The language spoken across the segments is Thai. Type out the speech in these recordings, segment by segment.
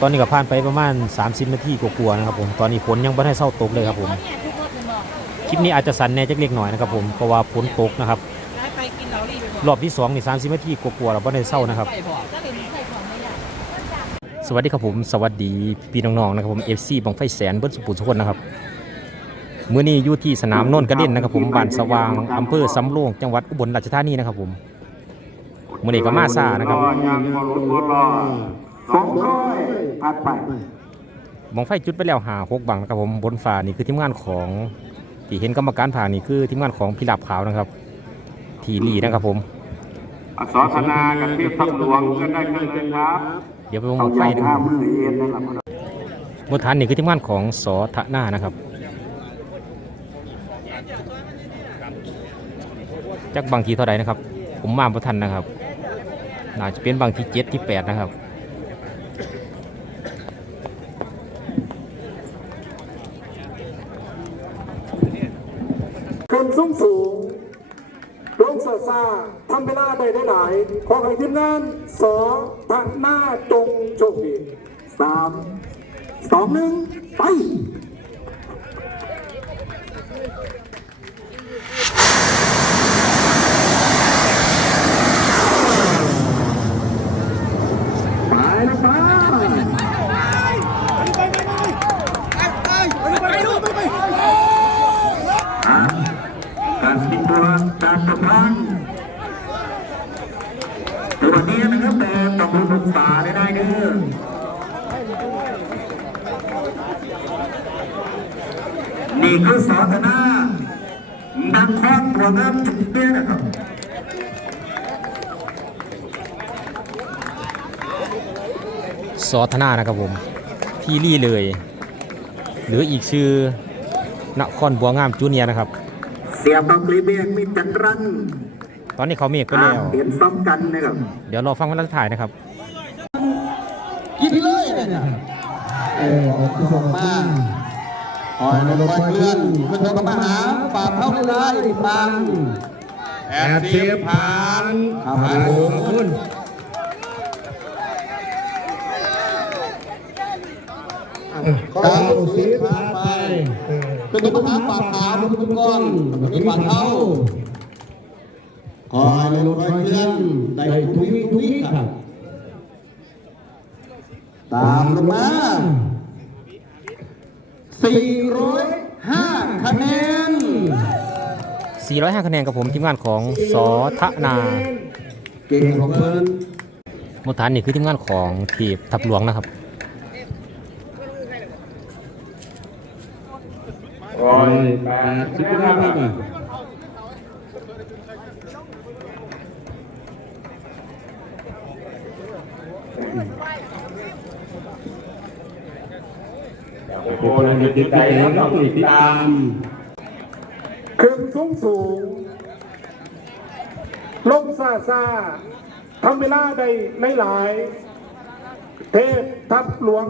ตอนนี้ก็ผ่านไปประมาณ 30 นาทีกว่าๆนะครับผม ตอนนี้ฝนยังไม่ได้เศร้าตกเลยครับผม คลิปนี้อาจจะสั่นแน่จักเล็กหน่อยนะครับผม เพราะว่าฝนตกนะครับ รอบที่2นี่30 นาทีกว่าๆเราไม่ได้เศร้านะครับ สวัสดีครับผม สวัสดีพี่น้องๆนะครับผม FC บังไฟแสนเบิ้ลสุปุทุกคนนะครับมื้อนี้อยู่ที่สนามโน่นกระเด็นนะครับผมบ้านสว่างอำเภอสำโรงจังหวัดอุบลราชธานีนะครับผมมื้อนี้ก็มาซ่านะครับ ยางพอรถรอสองร้อยผ่านไปบังไฟจุดไปแล้วหาหกบังนะครับผมบนฟ้านี่คือทีมงานของที่เห็นกรรมการผ่านี่คือทีมงานของพิลาบขาวนะครับ ทีรีนะครับผมอสอธนากับเทียบทับหลวงก็ได้กันเลยครับ เดี๋ยวไปวงเอาบังไฟยางนะคห้ารับมือเอ็นนั่นแหละบนฐานนี่คือทีมงานของสอทะหน้านะครับจักบางทีเท่าไหร่นะครับ ผมมาบ่ทันนะครับน่าจะเป็นบางที่เจ็ดที่แปดนะครับ ขึ้นสูงสูงลงซาซาทำเวลาได้ได้หลาย ขอให้ทีมงานสอทาง หน้าจงโชคดีสามสองหนึ่งไปไป กฟ้องตัวงามจุดเตี้ยนะครับสอทนานะครับผมที่รี่เลย หรืออีกชื่อนครบัวงามจูเนียร์นะครับ เสียบังลีเบียงมีจันรันตอนนี้เขาเมฆไปแล้วเห็นซ้ำกันนะครับ เดี๋ยวรอฟังวันสุดท้ายนะครับกินเลยเนี่ยเออที่ส่งมา หอยในรถไฟเพื่อนเพื่อนโทรมาหาปากเข้าไม่ได้ติดบังแอบเสียผ่านครับผ่านขอบคุณเก้าสิบผ่านไปเป็นตัวมาปากขาวทุกก้อนมีปากเข้าหอยในรถไฟเพื่อนได้ทุยทุยครับตามลงมา 405 คะแนน 405 คะแนนกับผมทีมงานของสอทะนา เก่งของเพิ่นบนฐานนี่คือทีมงานของทีบทับหลวงนะครับร้อยแปดสิบห้าบาท โอ้ยติดใจแล้วต้องติดตามขึ้นสูงสูง ลงซาซาทำเวลาได้ไม่หลาย เทพทัพหลวง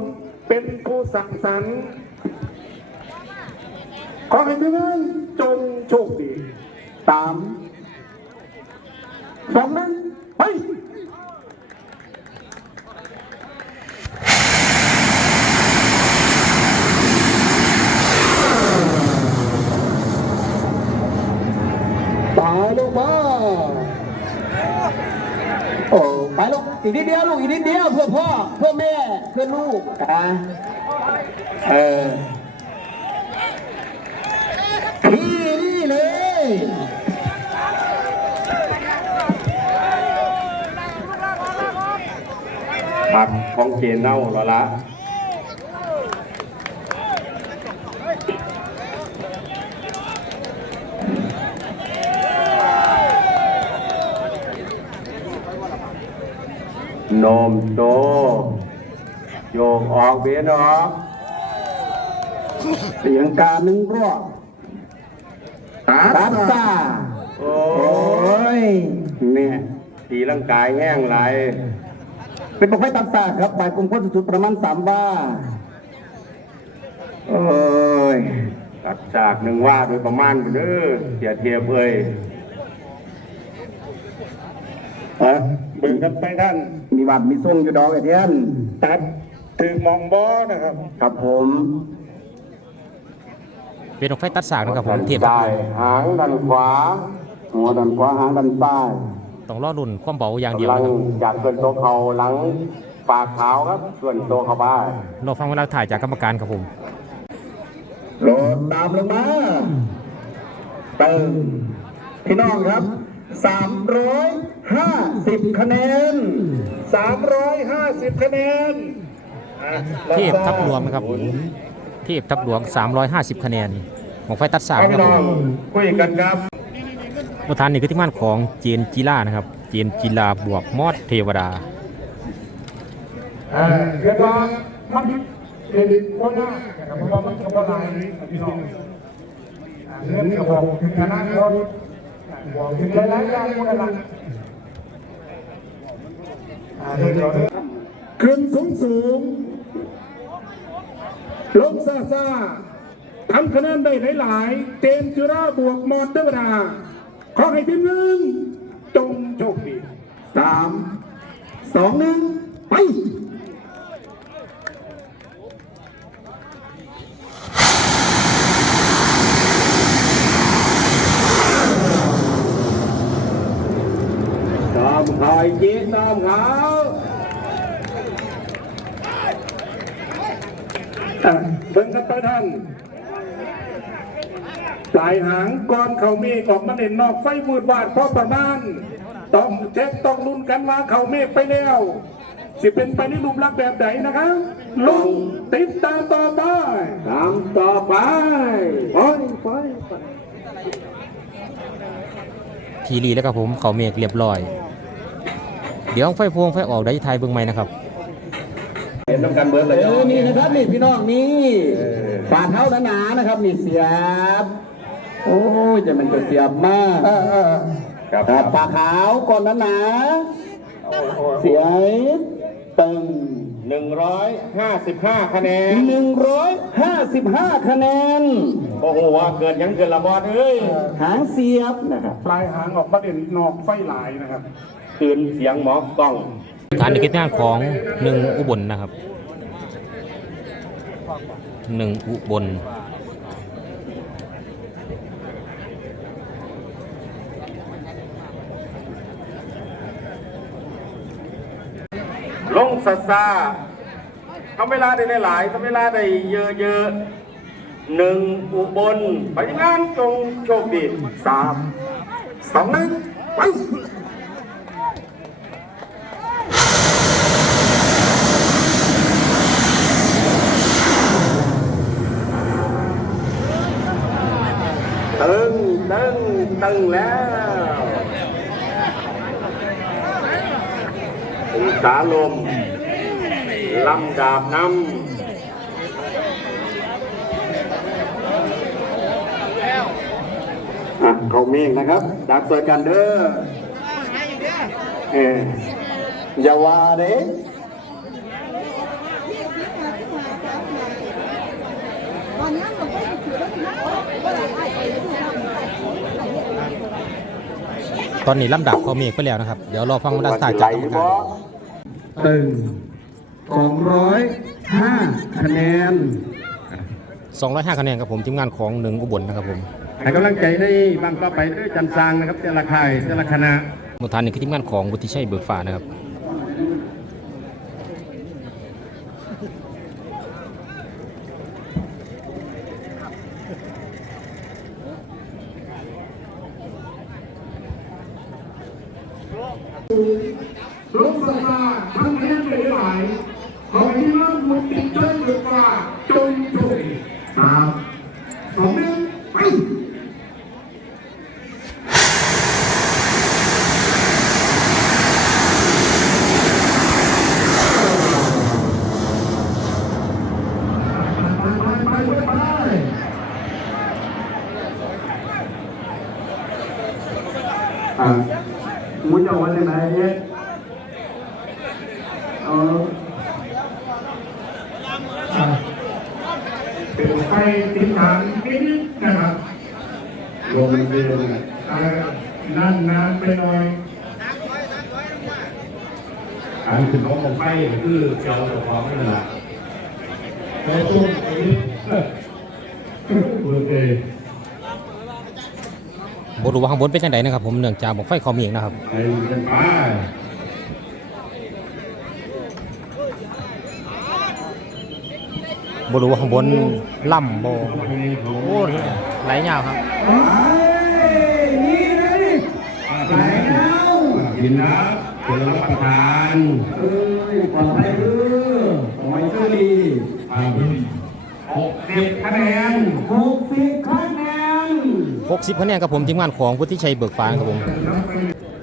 เป็นผู้สั่งสรรค์ขอให้ทุกท่านจงโชคดี ตามสองนั้นไป ตาย ลงมาโอ้ไปลูกอีกนิดเดียวลูกอีกนิดเดียวเพื่อพ่อเพื่อแม่เพื่อลูกอะเออพี่นี่เลยผักของเจนเน่าแล้วละ นมโตโยกออกเบียนออกเสียงการหนึ่งรอบตาตัดตาโอ้โอ้ยเนี่ยตีร่างกายแห้งไหลเป็นบอกไฟตัดตาครับหมายกลมพ้นสุดๆประมาณสามว่าโอ้ยตัดฉากหนึ่งว่าโดยประมาณเด้อเสียเทียบเอ้ยอะเบิ่งกันไปท่าน มีวัดมีทรงอยู่ดอกไอ้เทียนตัดถึงมองบอนะครับ ครับผมเป็นดอกไฟตัดสากนะครับผมเทียบด้านซ้ายหางด้านขวา หัวด้านขวาหางด้านซ้ายต้องรอรุ่นความเบาอย่างเดียวหลังนะครับจากเกินตัวเขาหลังปากขาวครับส่วนตัวเขาบ้ารอฟังเวลาถ่ายจากกรรมการครับผมโหลดตามลงมาเติมพี่น้องครับ 350 คะแนน 350 คะแนนอะเทพทับรวมนะครับผมเทพทับหลวง 350 คะแนนของไฟตัดสากเอานะคพี่รับน้อผงมคุยกันครับประธานนี่คือที่มั่นของเจนจิล่านะครับ เจนจิลาบวกมอดเทวดาเอ่อเรียกว่ามันเรียนว่าหน้านะครับเพราะว่ามันก็ว่าลายนี้พี่น้องอ่าเรื่องกระบอกถึงคณะเขาบอกถึงหลายๆอย่างหมดแล้วอ่าเดี๋ยวๆ ขึ้นสูงสูงลงซาซาทำคะแนนได้หลายๆ เจนจุราบวกมอดเทวดาขอให้ทีมหนึ่งจงโชคดีสามสองหนึ่งไปตามเขาไอ้จีตามเขา อะ เบิ่งกันไปท่านปลายหางก่อนเขาเมฆออกมาเด่นนอกไฟมืดวาดเพอประมาณต้องเช็คต้องลุ้นกันว่าเขาเมฆไปแล้ว สิเป็นไปในรูปลักษณ์แบบไหนนะครับลุงติดตามต่อไปตามต่อไปไปไปทีรีแล้วครับผมเขาเมฆเรียบร้อย เดี๋ยวไฟพวงไฟออกได้ไทยเบิ่งไหมนะครับ เห็นน้ำกันเบิร์ดเลยเออนี่นะครับนี่พี่น้องนี่ฝ่าเท้าหนาๆนะครับนี่เสียบ โอ้ยจะมันจะเสียบมากครับครับฝ่าขาวก่อนหนาๆเสียบตึงหนึ่งร้อยห้าสิบห้าคะแนนหนึ่งร้อยห้าสิบห้าคะแนนโอ้โหว่าเกินยังเกินละบอดเอ้ยหางเสียบนะครับปลายหางออกมาเด่นนอกไฟหลายนะครับตื่นเสียงหมอกกล้อง ฐานในกิจงานของหนึ่งอุบลนนะครับหนึ่งอุบลลงซาซาทำเวลาได้หลายทำเวลาได้เยอะๆหนึ่งอุบลไปงานจงโชคดีสามสองหนึ่งไป ตึงตึงตึงแล้วองศาลมลำดาบน้ำอะเขาเมฆนะครับ ดักเปิดกันเด้อเอออย่าว่าเด้ ตอนนี้เราก็ถือว่าถือว่าเราได้ไปที่เรา ตอนนี้ลำดับเขาเมฆไปแล้วนะครับ เดี๋ยวรอฟังเวลาถ่ายจากกรรมการตึงสองร้อยห้าคะแนน205คะแนนครับผมทีมงานของหนึ่งอุบลนะครับผมให้กำลังใจได้บางก็ไปด้วยจันทรางนะครับแต่ละค่ายแต่ละคณะหมวดฐานนี่คือทีมงานของวุฒิชัยเบิกฟ้านะครับ ลงสตาร์ทำคะแนนได้หลายขอให้ที่นั่งมุดติดช่วยเบิกฟ้าจงโชคดีสามสองหนึ่งไป ไปไปไปไป อ่ามุ้งจะวันไหนเนี่ยเอออ่าเป็นไฟติดฐานนิดๆนะครับลงเรียนอ่านั่นนานไปหน่อยอันคือของของไฟคือเจ้าของนั่นแหละไปส่งไอ้โอเค บ่รู้ว่าข้างบนเป็นจังไดนะครับผมเนื่องจากบังไฟเขามีเองนะครับไปกันไปบ่รู้ว่าข้างบนล่ำบ่โอ้ไหลยาวครับกินนะเจอรับประทานเอ้ยปลอดภัยเด้อขอให้โชคดีหกสิบคะแนนหกสิบคะแนน 60คะแนนครับผมทีมงานของวุฒิชัยเบิกฟ้าครับผม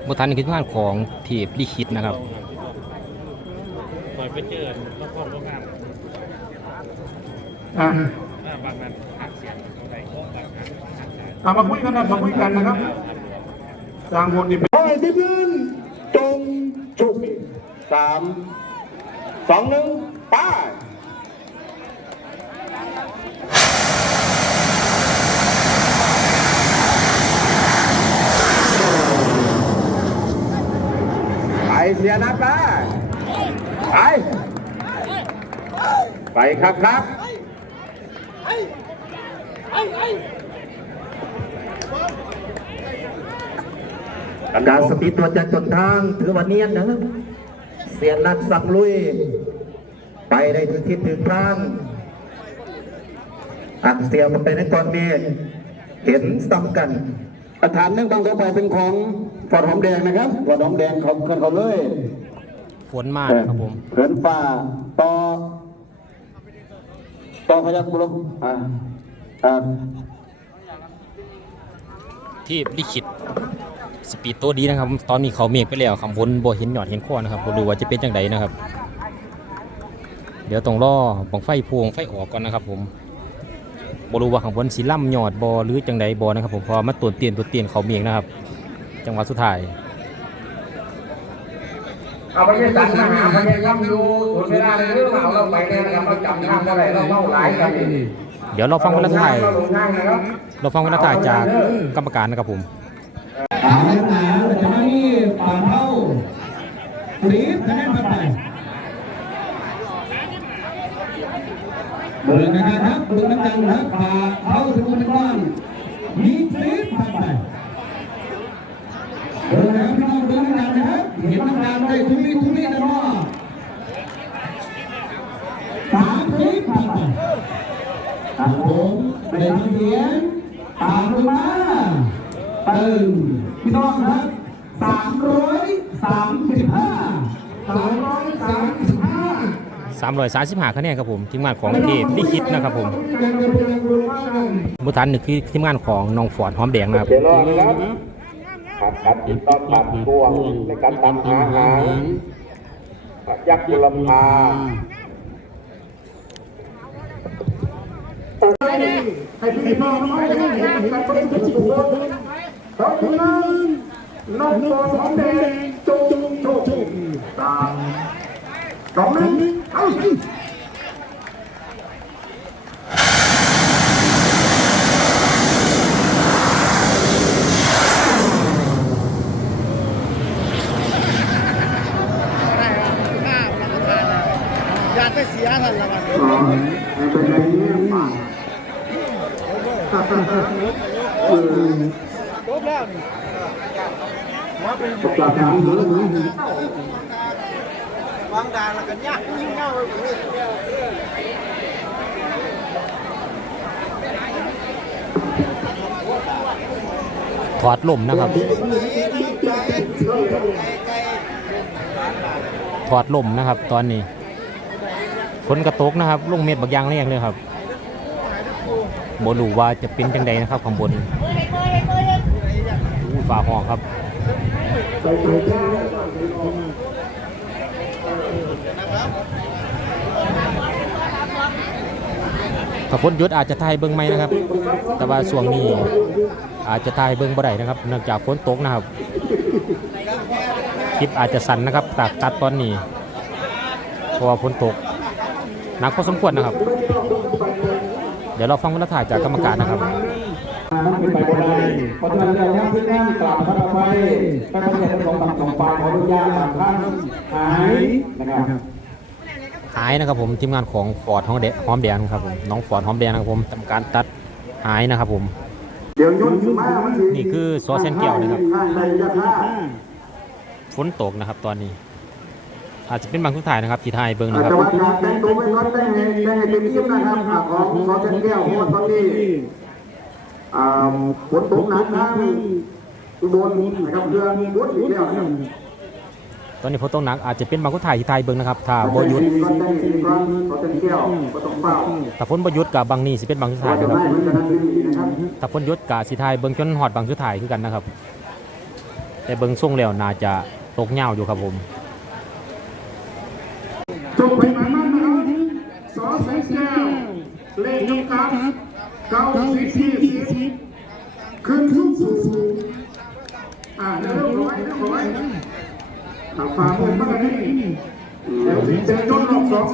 บ่ทันนี่คือทีมงานของเทพลิขิตนะครับอะเอามาคุยกันนะมาคุยกันนะครับสร้างบนนี่เป็นขอให้ทีมงานจงโชคดีสามสองหนึ่งไป สียนัดไปไป ไปครับครับการสปีดตัวจากจนทางถือว่าเนียนนะครับเสียนนัดสังลุย ไปได้ถึงทิศถึงทางอักเสียมันไปในตอนนี้เห็นซ้ำกันอาฐานเนื่องบางต่อไปเป็นของ ฟอดหอมแดงนะครับฟอดหอมแดงเขาเขาเขาเลยฝนมากนะครับผมเหินฟ้าต่อต่อพยัคฆ์บุรมอ่าอ่าที่ลิขิตสปีดตัวดีนะครับ ตอนนี้เขาเมฆไปแล้วข้างบนบ่เห็นยอดเห็นข้อนะครับบ่รู้ว่าจะเป็นจังไดนะครับ เดี๋ยวต้องรอบังไฟพวงไฟออกก่อนนะครับ ผมบ่รู้ว่าข้างบนสิล่ำยอดบ่หรือจังไดบ่นะครับ ผมเพอมาตัวเตียนตัวเตียนเขาเมฆนะครับ จังหวะสุดท้ายเอาไปยังสั่งมาหาพยายามอยู่ส่วนเวลาในเรื่องเราเราไปเนี่ยนะครับเราจำทางอะไรเราเล่าหลายกันเดี๋ยวเราฟังวันละท้ายเราลงทางนะครับเราฟังวันละท้ายจากกรรมการนะครับผมตามหนาจะมานี่ป่านเท่าสีคะแนนไปเบิร์นะครับเบิร์ดังๆนะครับป่าเท่าถึงมันกว้างมีสีผ่านไปเบิร์นะครับพี่น้องเบิร์ดัง เห็นน้ำตาลได้ทุกนี่ทุกนี่นะว่าสามสีผ่านไปครับผมเป็นเสียงตามลงมาตึงพี่น้องครับสามร้อยสามสิบห้าสามร้อยสามสิบห้า335คะแนนครับผมทีมงานของเทพลิขิตนะครับผมบ่ทันนี่คือทีมงานของน้องฟอร์ดหอมแดงนะครับ เดี๋ยวรอนะครับ ปัดปัดติดต่อปัดพวงในการตามหาหางยักษ์บุรพาให้พี่น้องน้อยได้เห็นกันเป็นจิตวิญญาณเขาทีนั้นน้องตัวหอมแดงจงโชคดีตามสองหนึ่งเอ้าสิ อยากไปเสียทันละมัน เป็นไงเนี่ยป่า จบแล้วนี่จากทางเดินวางดานแล้วกันยากยิ่งเงาไปกว่านี้ถอดลมนะครับ ถอดลมนะครับ ตอนนี้ฝนกระตกนะครับลงเม็ดบักยางแรงเลยครับ บรู้ว่าจะเป็นจังใดนะครับข้างบนอู้ฝาห้องครับถ้าฝนยุดอาจจะถ่ายเบิ้งไหมนะครับ แต่ว่าช่วงนี้อาจจะถ่ายเบิ้งบ่ได้นะครับเนื่องจากฝนตกนะครับคลิปอาจจะสั่นนะครับตัดตัดตอนนี้เพราะว่าฝนตกหนักพอสมควรนะครับ เดี๋ยวเราฟังบรรยากาศจากกรรมการนะครับเป็นไปได้เพราะฉะนั้นแล้วเนี่ยเพื่อนงานกราบพระไปพระเจ้าของต่างสองฝ่ายขออนุญาตท่านหายนะครับหายนะครับผมทีมงานของฟอร์ดหอมแดงหอมแดงครับผมน้องฟอร์ดหอมแดงนะครับผมทำการตัดหายนะครับผมเดี๋ยวยุ่นมามันสินี่คือซอสเซนแก้วนะครับฝนตกนะครับตอนนี้ อาจจะเป็นบางทุกถ่ายนะครับที่ถ่ายเบิ้งนะครับจะว่าการแต่งตัวเป็นคนแต่งแต่งให้เต็มที่นะครับของซอสเซนแก้วเพราะตอนนี้ฝนตกหนักทางอุบลนะครับเรือมีรถอยู่แล้วนะครับตอนนี้ฝนตกหนักอาจจะเป็นบางทุกถ่ายที่ถ่ายเบิ้งนะครับถ้าบ่หยุดแต่งให้แต่งให้ก่อนซอสเซนแก้วก็ต้องเฝ้าถ้าฝนบ่หยุดกับบางนี่สิเป็นบางทุกเพราะถ่ายนะครับถ้าฝนหยุดกะสิถ่ายเบิ้งจนหอดบางทุกถ่ายคือกันนะครับ แต่เบิ้งส่งแล้วน่าจะตกเหย้าอยู่ครับผม จงไปหมายมั่นนะครับสอแสงแก้ว เลขกำกับเก้าสิบสี่สิบขึ้นสูงสูงอ่าเรียบร้อยเรียบร้อยอ่าฝ่ามือมากันนี่เดี๋ยวสิเจอจนรอบสอง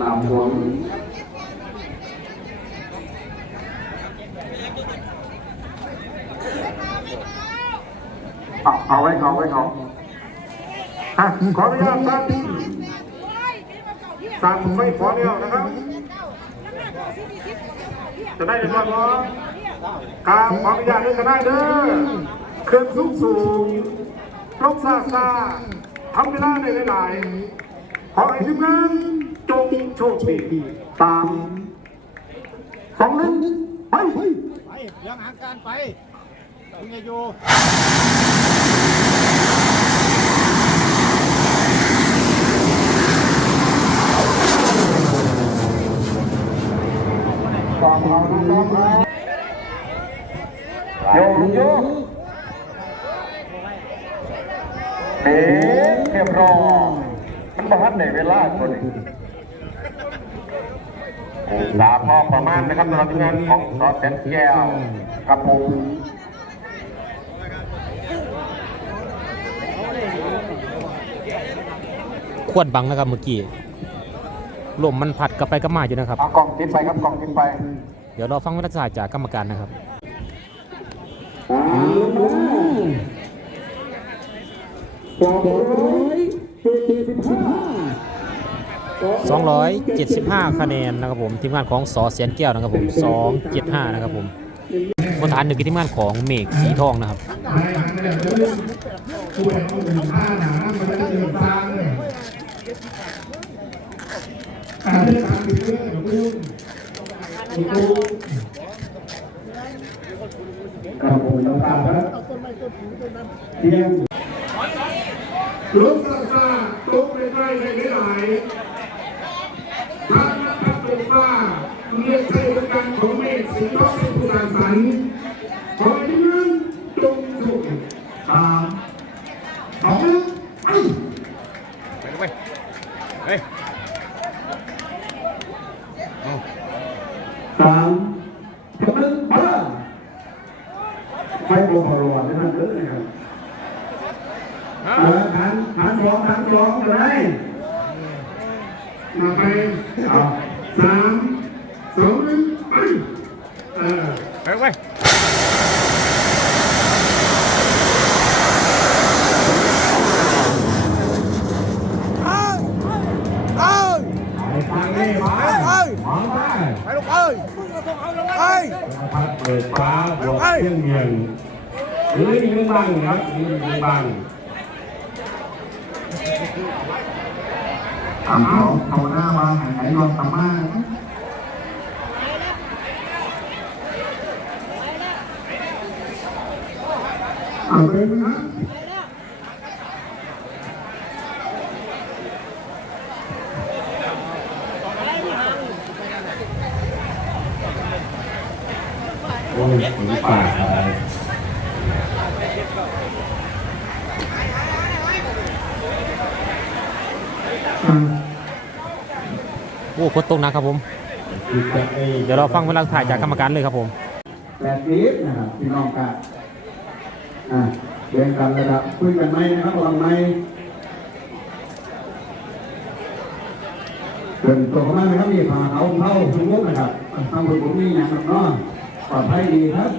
น้ำท่วมเอาเอาไว้เขาไว้เขาฮะขออนุญาตตัดสั่งไฟขอเดียวนะครับ จะได้เป็นวันวะการขออนุญาตด้วยก็ได้เด้อเครื่องสูงสูงรกซาซาทำเวลาได้หลายๆขอให้ทีมงานจงโชคดีตามสองหนึ่งไปยังหาการไปคุณจะอยู่ โยโยเอ๊ะเรียบร้อยมันประทัดในเวลาตัวนี้ลาพอประมาณนะครับสำหรับทีมงานของซอสแสนแก้วกับผมควรบังนะครับเมื่อกี้ ลมมันพัดกลับไปกลับมาอยู่นะครับเอากล่องติดไปครับกล่องติดไปเดี๋ยวเราฟังวิทยาจากกรรมการนะครับ275คะแนนนะครับผมทีมงานของสอเสียนแก้วนะครับผม275นะครับผมบนฐานหนึ่งคือทีมงานของเมฆสีทองนะครับ ครับผมน้องตาครับเที่ยงรถซาซาตกไปใกล้ในหลายทางพัดตกฟ้าเรียกใช้บริการของเมฆสีทองเป็นผู้สร้างสรรค์ขอให้ทีมงานจงโชคดีตามสองหนึ่งไป สามกำลังบ้า ไม่โกงรวดนั่นเลยนะครับเออขันขันสองขันสองอยู่ไหนมาไปเอาสามสองหนึ่งไปเออไปฟังนี่มาหวังได้ไปลูกเอ้ยไปพัดเปิดฟ้าบวกเครื่องเงียง หรือยิงบังครับยิงบังทำเขาเขาหน้ามาหายไหนลองตามาเอาไปนะ โอ้ยผมปากอะไร โอ้โคตรตกนักครับผม เดี๋ยวเราฟังเวลาถ่ายจากกรรมการเลยครับผมแปดนิดนะครับพี่น้องกันอ่าเรียนกันเลยครับคุยกันไหมนะครับวางไหมเกินตัวเขามากนะครับมีผ่าเขาเข้าทุกนะครับทำบุญบุญนี่อย่างนั้นเนาะปลอดภัยดีครับ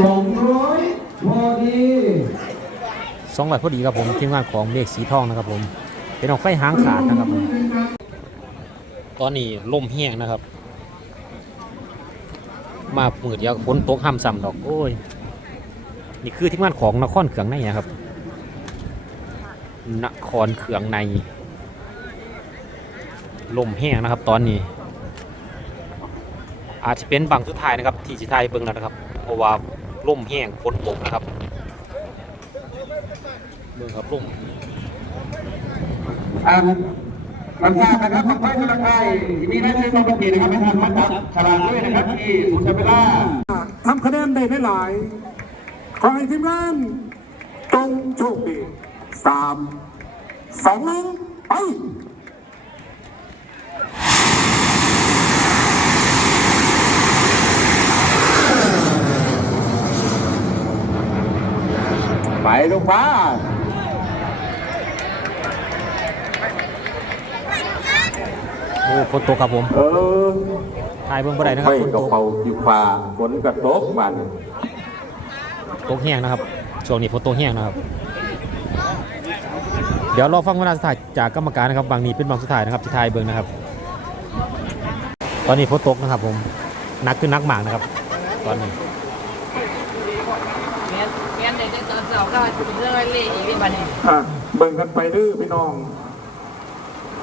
สองร้อยพอดี สองร้อยพอดีครับผมทีมงานของเมฆสีทองนะครับผม เป็นออกไฟหางขาดนะครับผมตอนนี้ลมแห้งนะครับ มาหมืดเดียวฝนตกห้ามซ้ำดอกโอ้ยนี่คือทีมงานของนครเขืองในนะครับ นครเขืองในลมแห้งนะครับ ตอนนี้ อาจจะเป็นบางสุดท้ายนะครับ ที่สิทายเบิ่งแล้วนะครับ เพราะว่าลมแห้งฝนตกนะครับ มือครับลุงอ่าลำทราบนะครับของไฟสุรกายมีหน้าที่ต้องปฏินะครับไม่ทำมัดจับฉลาดด้วยนะครับที่ศูนย์การเวลาทำคะแนนได้ได้หลาย ขอให้ทีมงานจงโชคดีสามสองหนึ่งไปไปลูกฟ้า อ้ฝนตกครับผมเออถ่ายเบิ่งบ่ได้นะครับไฟฝนกัตบกเขาอยู่ฟ้าฝนกระตกมันตกแห้งนะครับช่วงนี้ฝนตกแห้งนะครับ เดี๋ยวรอฟังเวลาสุดท้ายจากกรรมการนะครับบางนี้เป็นบางสุดท้ายนะครับที่ถ่ายเบิ่งนะครับ ตอนนี้ฝนตกนะครับ ผมหนักขึ้นหนักมากนะครับ ตอนนี้ เมียนเมียนเด็กๆตอนเช้าก็เรื่องเล่อีกที่บ้านนี้อะเบิ่งกันไปดื้อพี่น้อง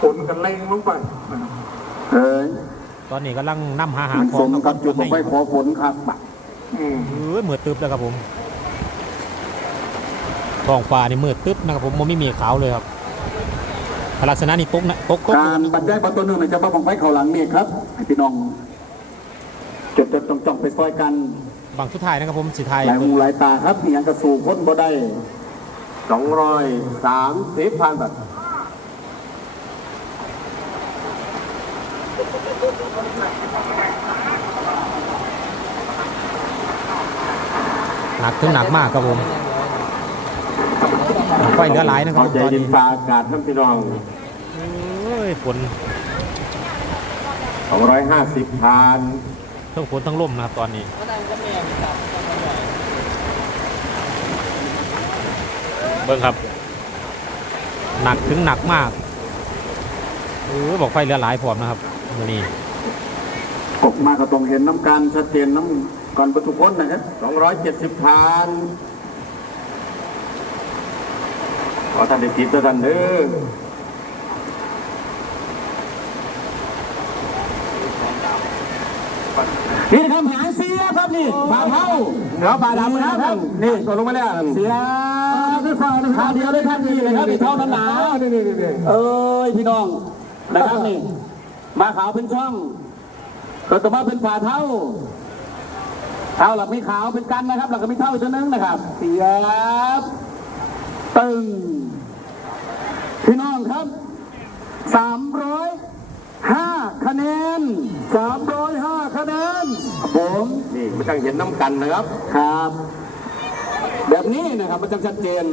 ฝนกันเล่งลงไปนะครับเฮ้ยตอนนี้กำลังนำหาหาขสองมกับจุดของไฟขอฝนครับอืมเออมืดตึ๊บแล้วครับผมท้องฟ้านี่มืดตึ๊บนะครับผมมันไม่มีขาวเลยครับลักษณะนี้ตกนะตกตกการบรรยายประตูหนึ่งในจะมาของไฟเขาหลังนี่ครับให้พี่น้องจดจดจ้องจ้องไปซอยกันบางสุดท้ายนะครับผมสิทายหลายหูหลายตาครับมีอย่างกระสู่พ้นบ่ได้สองร้อยสามสิบพันบาท หนักถึงหนักมากครับผมไฟเหลือหลายนะครับเข้าใจตอนดินี้นฟ้าอากาศท่านพี่น้องเอ้ยฝนสองร้อยห้าสิบทานทั้งฝนทั้งลมนะครับตอนนี้เบิ้งครับ หนักถึงหนักมากเออบอกไฟเหลือหลายพร้อมนะครับมื้อ นี้ออกมาก็ต้องเห็นน้ำการชัดเจนน้ำก่อนประทุกคนนะครับสองร้อยเจ็ดสิบทานขอท่านได้ติดตัวท่านเด้อนี่นะครับหางเสียครับนี่ปลาเท้าเหนือปลาดำนะครับนี่ตกลงมาแล้วเสียข้าวเดียวได้ท่านนี่เลยครับนี่เท่านั้นหนานี่นี่นี่นี่เอ้ยพี่น้องนะครับนี่ มาขาวเป็นช่องก็ต่อมาเป็นฝาเท้าเท้าหลักมีขาวเป็นกันนะครับหลักก็มีเท่าอีกตัวนึงนะครับเสียบตึงพี่น้องครับสามร้อยห้าคะแนนสามร้อยห้าคะแนนผมนี่ไม่ต้องเห็นน้ำกันนะครับครับ แบบนี้นะครับมันจะชัดเจน